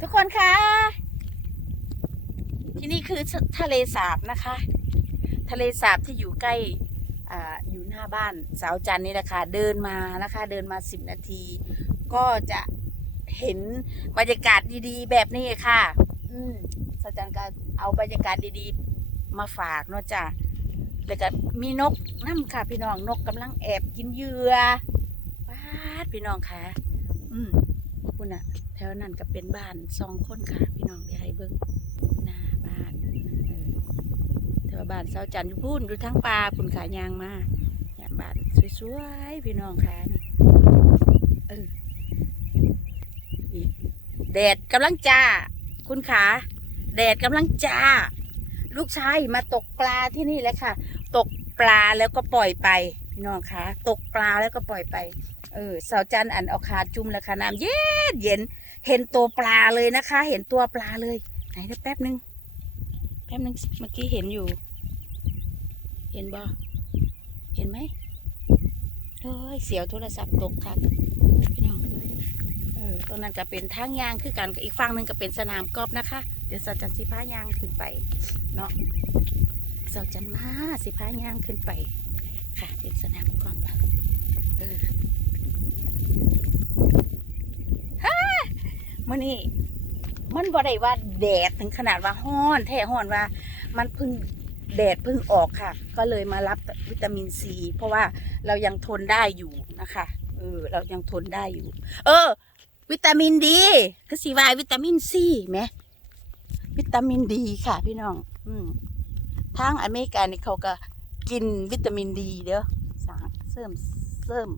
ทุกคนคะ ที่นี่คือทะเลสาบนะคะ ทะเลสาบที่อยู่ใกล้อ่าอยู่หน้าบ้านสาวจันนี่แหละค่ะเดินมานะคะ เดินมาสิบนาที ก็จะเห็นบรรยากาศดีๆ แบบนี้ค่ะ อืมสาวจันก็เอาบรรยากาศดีๆ มาฝากเนาะจ้ะแล้วก็มีนกน้ำค่ะพี่น้องนกกำลังแอบกินเหยื่อป้าดพี่น้องค่ะ อืมคุณน่ะ ถวนั้นก็เป็นบ้านสองคนค่ะ พี่น้องเดี๋ยวให้เบิ้งหน้าบ้านเออแต่ว่าบ้านเสาจันทร์อยู่พูนอยู่ทั้งป่าคุณขายางมาเนี่ยบ้านสวยๆพี่น้องค่ะนี่เออแดดกำลังจ้า คุณขาแดดกำลังจ้า ลูกชายมาตกปลาที่นี่แหละค่ะ ตกปลาแล้วก็ปล่อยไป พี่น้องคะตกปลาแล้วก็ปล่อยไป เออสาวจันอันเอาขาจุ่มแล้วค่ะน้ำเย็นเย็น เห็นตัวปลาเลยนะคะ เห็นตัวปลาเลย ไหนนะแป๊บนึง แป๊บนึงเมื่อกี้เห็นอยู่ เห็นบ่เห็นไหมเฮ้ยเสียวโทรศัพท์ตกค่ะพี่น้องเออตรงนั้นก็เป็นทางยางคือกันกับอีกฝั่งหนึ่งก็เป็นสนามกอล์ฟนะคะ เดี๋ยวสาวจันสิพายางขึ้นไปเนาะสาวจันมาสิพายางขึ้นไปค่ะเป็นสนามกอล์ฟเออ มื่อนี้มันบ่ได้ว่าแดดถึงขนาดว่าห้อน แท้ห้อนว่า มันเพึ่งแดดเพึ่งออกค่ะ ก็เลยมารับวิตามินซี เพราะว่าเรายังทนได้อยู่นะคะเออเรายังทนได้อยู่ เออ วิตามินดีคือสีวายวิตามินซีไหมวิตามินดีค่ะ พี่น้อง อืมทางอเมริกานี่เขาก็กินวิตามินดีเด้อสร้างเสริมเสริม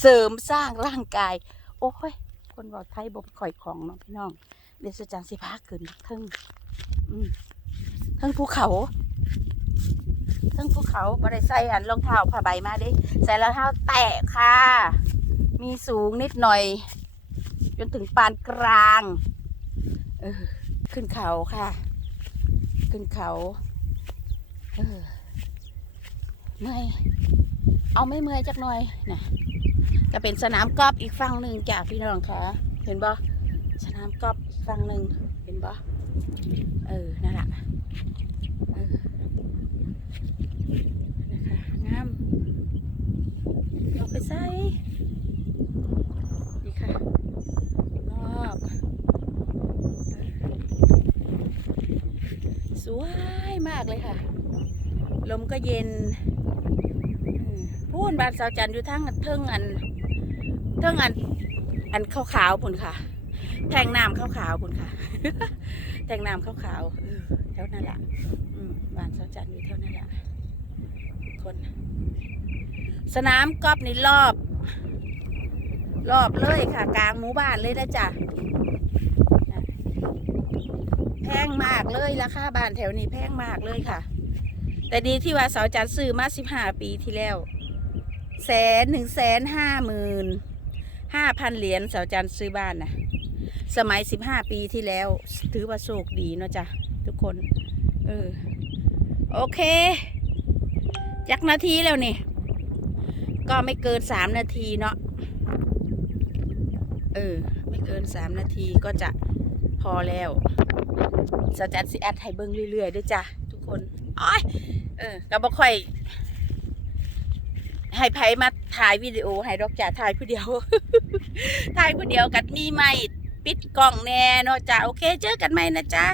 เสริมสร้างร่างกาย โอ้ย คนบอกไทยบ่ข่อยของเนาะพี่น้อง เดี๋ยวสุจันสิพาขึ้นเทึงอืมเทึงภูเขาเทึงภูเขาบ่ได้ใส่อันรองเท้าผ้าใบมาด้ใส่รองเท้าแตะค่ะ มีสูงนิดหน่อย จนถึงปานกลางเออขึ้นเขาค่ะ ขึ้นเขาเออเมื่อยเอาไม่เมื่อยจักหน่อยนะ จะเป็นสนามกอล์ฟอีกฝั่งหนึ่งจากพี่น้องค่ะ เห็นบ่สนามกอล์ฟอีกฝั่งหนึ่งเห็นบ่เออนั่นแหละนะคะงามเราไปใส่ดีค่ะรอบสวยมากเลยค่ะ ลมก็เย็นพูนบานสาวจันอยู่ทั้งเทิงอัน เท่งอันอันขาวๆพุ่นค่ะ แทงน้ำขาวๆพุ่นค่ะ แทงน้ำขาวๆเออแถวนั่นแหละบ้านเสาจันทร์อยู่แถวนั่นแหละคน สนามกอล์ฟนี่รอบ รอบเลยค่ะ กลางหมู่บ้านเลยนะจ๊ะนะแพงมากเลยราคาบ้านแถวนี้แพงมากเลยค่ะ แต่ดีที่ว่าเสาจันทร์ซื้อมาสิบห้าปีที่แล้วแสนหนึ่งแสนห้าหมื่น ห้าพันเหรียญเสาจันซื้อบ้านนะสมัยสิบห้าปีที่แล้ว ถือว่าโชคดีเนาะจ้ะทุกคน เออ โอเค จักนาทีแล้วนี่ ก็ไม่เกินสามนาทีเนาะเออ ไม่เกินสามนาทีก็จะพอแล้วเสาจันทร์สิแอดให้เบิ้งเรื่อยๆด้วยจ้ะทุกคนอ้อยเออก็บ่ค่อยให้ไผมา ถ่ายวิดีโอให้ดอกจ่าถ่ายผู้เดียว ถ่ายผู้เดียวกันมีไม่ปิดกล้องแน่เนาะจ้าโอเค เจอกันไหมนะจ๊ะ